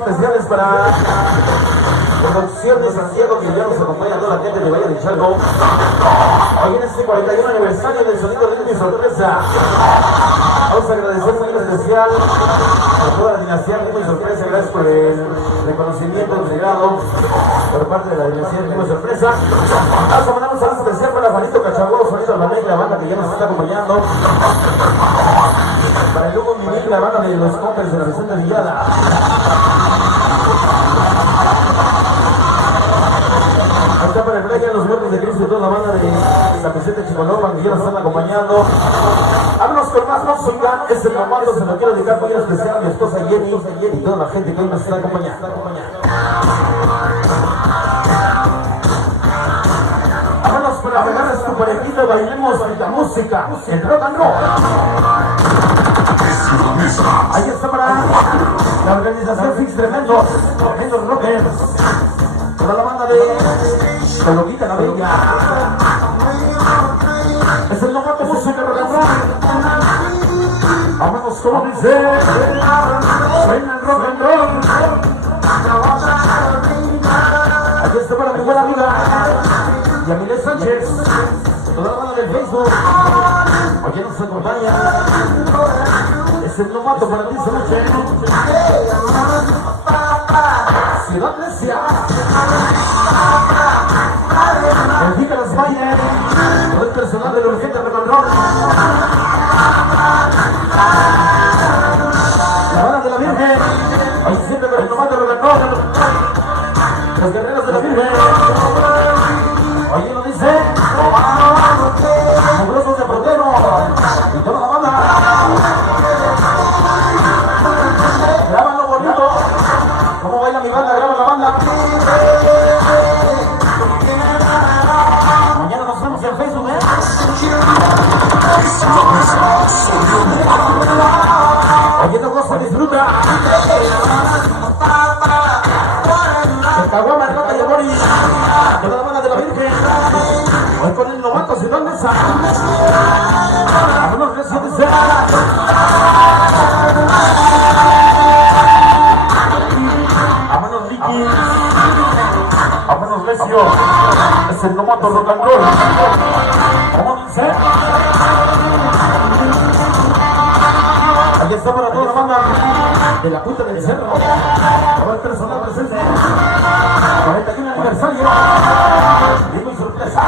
especiales para Producción de Santiago, que ya nos acompaña a toda la gente de Valle de Chalco. Hoy en este 41 aniversario del Sonido Ritmo y Sorpresa. Vamos a agradecer muy especial a toda la dinastía Ritmo y Sorpresa. Gracias por el reconocimiento entregado por parte de la dinastía Ritmo y Sorpresa. Vamos a mandar un saludo especial para Juanito Cachabó, Sonido La Negra, la banda que ya nos está acompañando. Para el Lugo Mimí, la banda de los Compers de la Vicente Villada. Acá para el Brian, los Muertos de Cristo y toda la banda de la Vicente Chicoloma que ya nos están acompañando. Vámonos con más música. Este momento se lo quiero dedicar muy especial a mi esposa Jenny y toda la gente que hoy nos está acompañando. Vámonos para pegar su parejito, bailemos la música, el rock and roll. Ahí está para la organización Fix Tremendos Rockers. Toda la banda de Loquita la Bella. Es el novato música rock and roll. Vámonos como dice. Suena el rock and roll. Aquí está para mi buena amiga Yamile Sánchez. Toda la banda del Facebook. Oye, nos acompaña. Es el novato para ti esta noche. Ciudad Necia. Bendiga las Valles. Todo el personal del Urgente Rock and Roll. La banda de la Virgen. Ahí se siente con el novato Rock and Roll. Los guerreros de la Virgen. Oye, lo dice. Fabulosos de Portero. Y toda la banda. Grábalo bonito. ¿Cómo baila mi banda? Graba la banda. Mañana nos vemos en Facebook, ¿eh? Oye, no goza, disfruta. El Caguama, el Rata y el Bori. Toda la banda de la Virgen. Hoy con el novato Ciudad Mesa. Vámonos, recio de ser. Vámonos, Ricky. Vámonos, recio. Es el novato rock and roll. ¿Cómo dice? Aquí está para toda la banda de la Punta del Cerro. Todo el personal presente. 41 aniversario. Ritmo y Sorpresa.